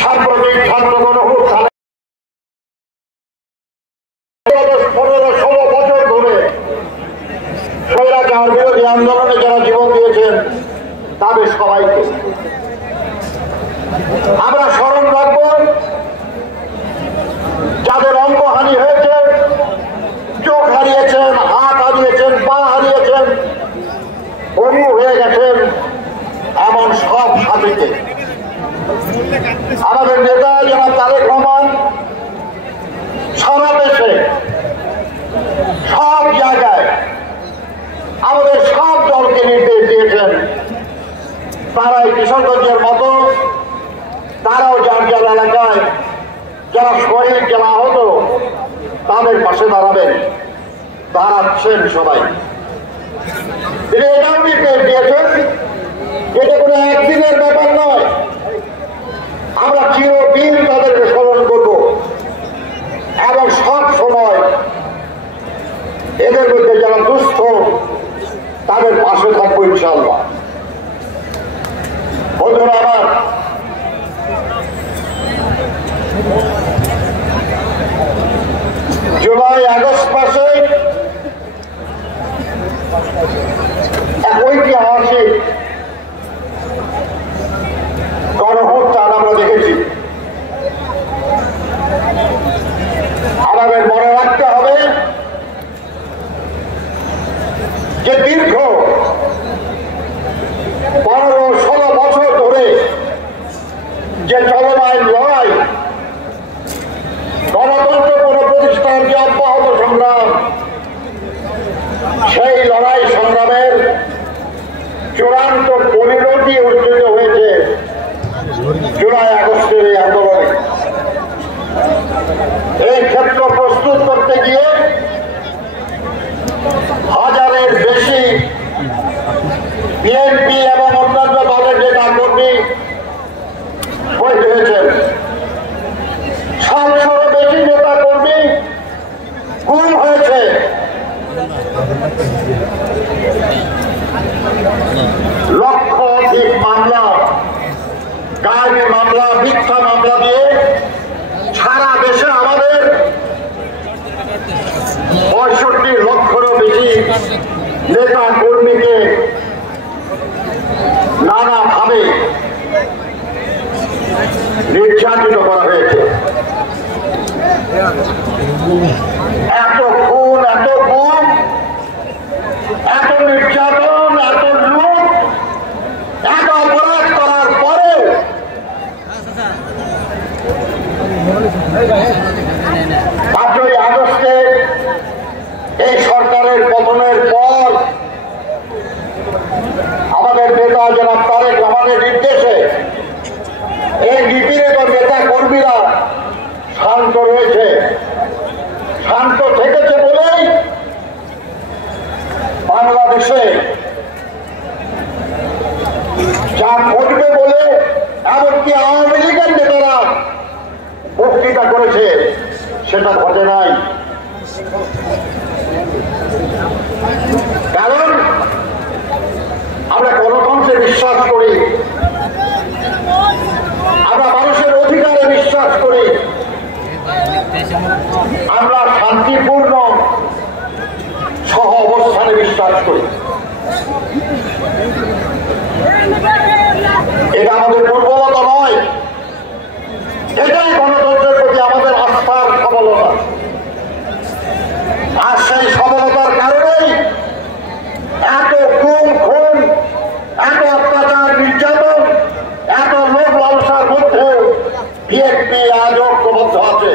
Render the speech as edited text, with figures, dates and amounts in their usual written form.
সাম্প্রতিক ছাত্র গণঅভ্যুত্থানে 15-16 বছর ধরে স্বৈরাচার বিরোধী আন্দোলনে যারা জীবন দিয়েছেন তাদের সবাইকে আমরা স্মরণ রাখব। যাদের অঙ্গহানি হয়েছে, চোখ হারিয়েছেন, হাত হারিয়েছেন, পা হারিয়েছেন, পঙ্গু হয়ে গেছেন, এমন সব সাথীকে আমাদের নেতা জনাব তারেক রহমান সারা দেশে সব জায়গায় আমাদের সব দলকে নির্দেশ দিয়েছেন তারাই কিশোরগঞ্জের মতো তারাও যার যার এলাকায় যারা শহীদ যারা আহত তাদের পাশে দাঁড়াবেন, দাঁড়াচ্ছেন সবাই। তিনি এটাও নির্দেশ দিয়েছেন, এটা কোনো একদিনের ব্যাপার নয়, আমরা চিরদিন তাদেরকে স্মরণ করব এবং সব সময় এদের মধ্যে যারা দুস্থ তাদের পাশে থাকবো ইনশাআল্লাহ। বন্ধুরা আমার, জুলাই আগস্ট মাসে এক ঐতিহাসিক গণহত্যার আমরা দেখেছি। আমাদের মনে রাখতে হবে যে দীর্ঘ 15-16 বছর ধরে যে চলমান লড়াই, গণতন্ত্র পুনঃপ্রতিষ্ঠার যে অব্যাহত সংগ্রাম, সেই লড়াই সংগ্রামের চূড়ান্ত পরিণতি অর্জিত হয়েছে জুলাই আগস্টের এই আন্দোলনে। এই ক্ষেত্র প্রস্তুত করতে গিয়ে হাজারের বেশি বিএনপি এবং অন্যান্য দলের নেতা কর্মী শহীদ হয়েছেন, 700-র বেশি নেতা কর্মী গুম হয়েছে, লক্ষাধিক মামলা, গাড়ি মামলা, মিথ্যা মামলা দিয়ে সারা দেশে আমাদের 65 লক্ষেরও বেশি নেতা কর্মীকে নানাভাবে নির্যাতিত করা হয়েছে। এত খুন, এত গুম, এত নির্যাতন, এত লুট, এত অপরাধ করার পরে 5ই আগস্টে এই সরকারের পতনের পর আমাদের নেতা জনাব তারেক রহমানের নির্দেশে এই নিপীড়িত নেতা কর্মীরা শান্ত রয়েছে। শান্ত থেকেছে বলেই বাংলাদেশে যা ঘটবে বলে এমনকি আওয়ামী লীগের নেতারা বক্তৃতা করেছে সেটা ঘটে নাই। কারণ আমরা গণতন্ত্রে বিশ্বাস করি, আমরা মানুষের অধিকারে বিশ্বাস করি, আমরা শান্তিপূর্ণ সহ অবস্থানে বিশ্বাস করি। এটা আমাদের দুর্বলতা নয়, এটাই গণতন্ত্রের প্রতি আমাদের আস্থার সফলতা। আর সেই সফলতার কারণেই এত গুম, খুন, এত অত্যাচার, নির্যাতন, এত লোভ লালসার মধ্যে বিএনপি আজ ঐক্যবদ্ধ আছে।